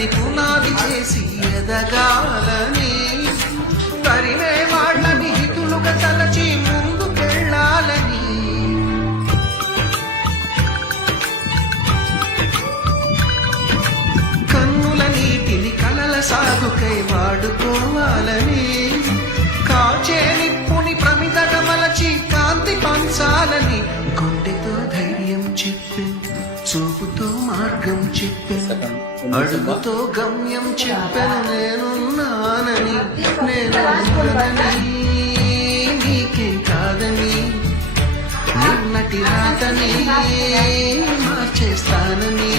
దారిని పునాది చేసి ఎదగాలని తరిమే వాళ్ళని హితులుగా తలచి ముందుకెళ్ళాలని కన్నుల నీటిని కలల సాగుకై వాడుకోవాలని కాచే నిప్పుని ప్రమిదగా మలచి కాంతి పంచాలని గుండెతో ధైర్యం చెప్పి చూపుతో మార్గం చెప్పాను అడుగుతో గమ్యం చెప్పాను నేనున్నానని నీకేం కాదని నిన్నటి రాతని మార్చేస్తానని